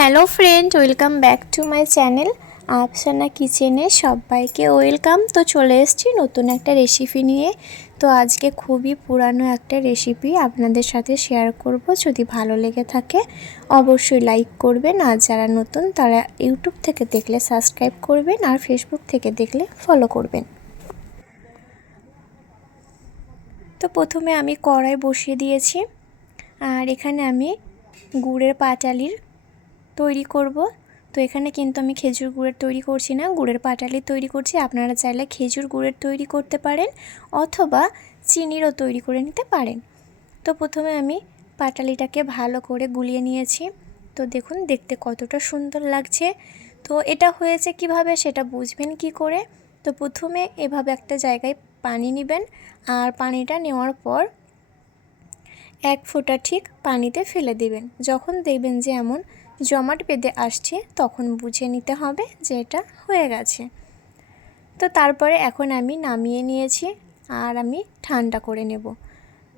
Hello friend, welcome back to my channel Afsana কিচেনে সবাইকে welcome. তো চলে এসেছি নতুন একটা রেসিপি নিয়ে। তো আজকে খুবই পুরানো একটা রেসিপি আপনাদের সাথে শেয়ার করব। যদি ভালো লেগে থাকে, অবশ্যই লাইক করবেন। আর যারা নতুন, তারা ইউটিউব থেকে দেখলে সাবস্ক্রাইব করবেন আর ফেসবুক থেকে দেখলে ফলো করবেন। তো প্রথমে আমি কড়াই বসিয়ে দিয়েছি। আর এখানে আমি গুড়ের পাটালির তৈরি করব। তো এখানে কিন্তু আমি খেজুর গুড়ের তৈরি করছি না, গুড়ের পাটালি তৈরি করছি। আপনারা চাইলে খেজুর গুড়ের তৈরি করতে পারেন অথবা চিনিরও তৈরি করে নিতে পারেন। তো প্রথমে আমি পাটালিটাকে ভালো করে গুলিয়ে নিয়েছি। তো দেখুন, দেখতে কতটা সুন্দর লাগছে। তো এটা হয়েছে কীভাবে সেটা বুঝবেন কি করে? তো প্রথমে এভাবে একটা জায়গায় পানি নেবেন আর পানিটা নেওয়ার পর এক ফোঁটা ঠিক পানিতে ফেলে দেবেন। যখন দেখবেন যে এমন জমাট বেঁধে আসছে, তখন বুঝে নিতে হবে যে এটা হয়ে গেছে। তো তারপরে এখন আমি নামিয়ে নিয়েছি আর আমি ঠান্ডা করে নেব।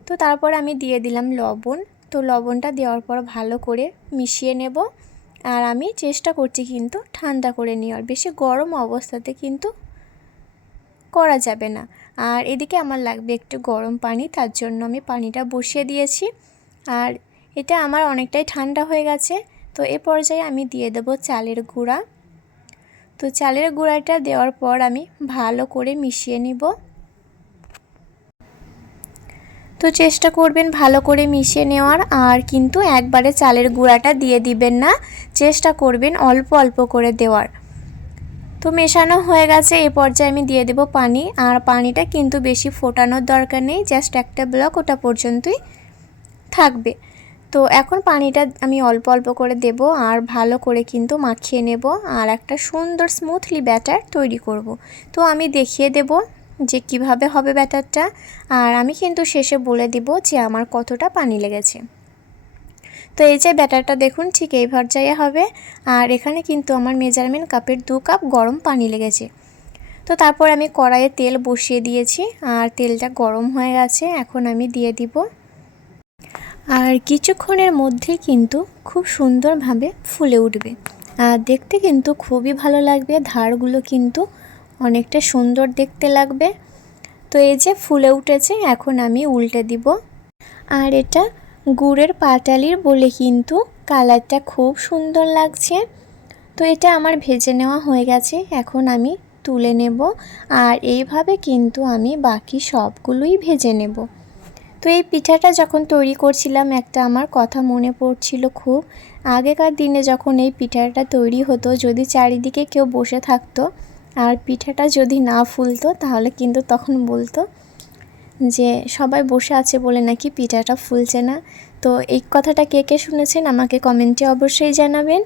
তো তারপর আমি দিয়ে দিলাম লবণ। তো লবণটা দেওয়ার পর ভালো করে মিশিয়ে নেব। আর আমি চেষ্টা করছি কিন্তু ঠান্ডা করে নেওয়ার। বেশি গরম অবস্থাতে কিন্তু করা যাবে না। আর এদিকে আমার লাগবে একটু গরম পানি, তার জন্য আমি পানিটা বসিয়ে দিয়েছি। আর এটা আমার অনেকটাই ঠান্ডা হয়ে গেছে। তো এ পর্যায়ে আমি দিয়ে দেব চালের গুঁড়া। তো চালের গুঁড়াটা দেওয়ার পর আমি ভালো করে মিশিয়ে নিব। তো চেষ্টা করবেন ভালো করে মিশিয়ে নেওয়ার, আর কিন্তু একবারে চালের গুঁড়াটা দিয়ে দিবেন না, চেষ্টা করবেন অল্প অল্প করে দেওয়ার। তো মেশানো হয়ে গেছে, এ পর্যায়ে আমি দিয়ে দেব পানি, আর পানিটা কিন্তু বেশি ফোটানোর দরকার নেই, জাস্ট একটা ব্লক ওটা পর্যন্তই থাকবে। তো এখন পানিটা আমি অল্প অল্প করে দেব আর ভালো করে কিন্তু মাখিয়ে নেব আর একটা সুন্দর স্মুথলি ব্যাটার তৈরি করব। তো আমি দেখিয়ে দেব যে কীভাবে হবে ব্যাটারটা আর আমি কিন্তু শেষে বলে দিব যে আমার কতটা পানি লেগেছে তো এই যে ব্যাটারটা দেখুন ঠিক এই পর্যায়ে হবে আর এখানে কিন্তু আমার মেজারমেন্ট কাপের দু কাপ গরম পানি লেগেছে তো তারপর আমি কড়াইয়ে তেল বসিয়ে দিয়েছি আর তেলটা গরম হয়ে গেছে, এখন আমি দিয়ে দিব আর কিছুক্ষণের মধ্যে কিন্তু খুব সুন্দরভাবে ফুলে উঠবে। আর দেখতে কিন্তু খুবই ভালো লাগবে, ধারগুলো কিন্তু অনেকটা সুন্দর দেখতে লাগবে। তো এই যে ফুলে উঠেছে, এখন আমি উল্টে দিব। আর এটা গুড়ের পাটালির বলে কিন্তু কালারটা খুব সুন্দর লাগছে। তো এটা আমার ভেজে নেওয়া হয়ে গেছে, এখন আমি তুলে নেব। আর এইভাবে কিন্তু আমি বাকি সবগুলোই ভেজে নেব। তো এই পিঠাটা যখন তৈরি করছিলাম, একটা আমার কথা মনে পড়ছিল খুব। আগেকার দিনে যখন এই পিঠাটা তৈরি হতো, যদি চারিদিকে কেউ বসে থাকতো আর পিঠাটা যদি না ফুলতো, তাহলে কিন্তু তখন বলতো যে, সবাই বসে আছে বলে নাকি পিঠাটা ফুলছে না? তো এই কথাটা কে কে শুনেছেন আমাকে কমেন্টে অবশ্যই জানাবেন।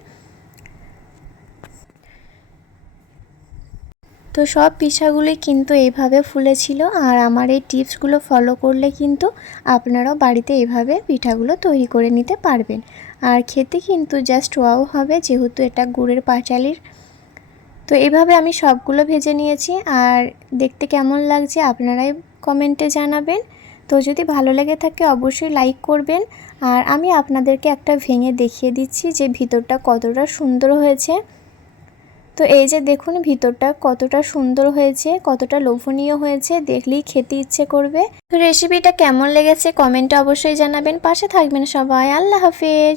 তো সব পিঠাগুলোই কিন্তু এইভাবে ফুলেছিল আর আমার এই টিপসগুলো ফলো করলে কিন্তু আপনারাও বাড়িতে এভাবে পিঠাগুলো তৈরি করে নিতে পারবেন। আর খেতে কিন্তু জাস্ট ওয়াও হবে যেহেতু এটা গুড়ের পাঁচালির। তো এইভাবে আমি সবগুলো ভেজে নিয়েছি আর দেখতে কেমন লাগছে আপনারাই কমেন্টে জানাবেন। তো যদি ভালো লেগে থাকে অবশ্যই লাইক করবেন। আর আমি আপনাদেরকে একটা ভেঙে দেখিয়ে দিচ্ছি যে ভিতরটা কতটা সুন্দর হয়েছে। তো এই যে দেখুন, ভিতরটা কতটা সুন্দর হয়েছে, কতটা লোভনীয় হয়েছে, দেখলেই খেতে ইচ্ছে করবে। তো রেসিপিটা কেমন লেগেছে কমেন্টে অবশ্যই জানাবেন। পাশে থাকবেন সবাই। আল্লাহ হাফেজ।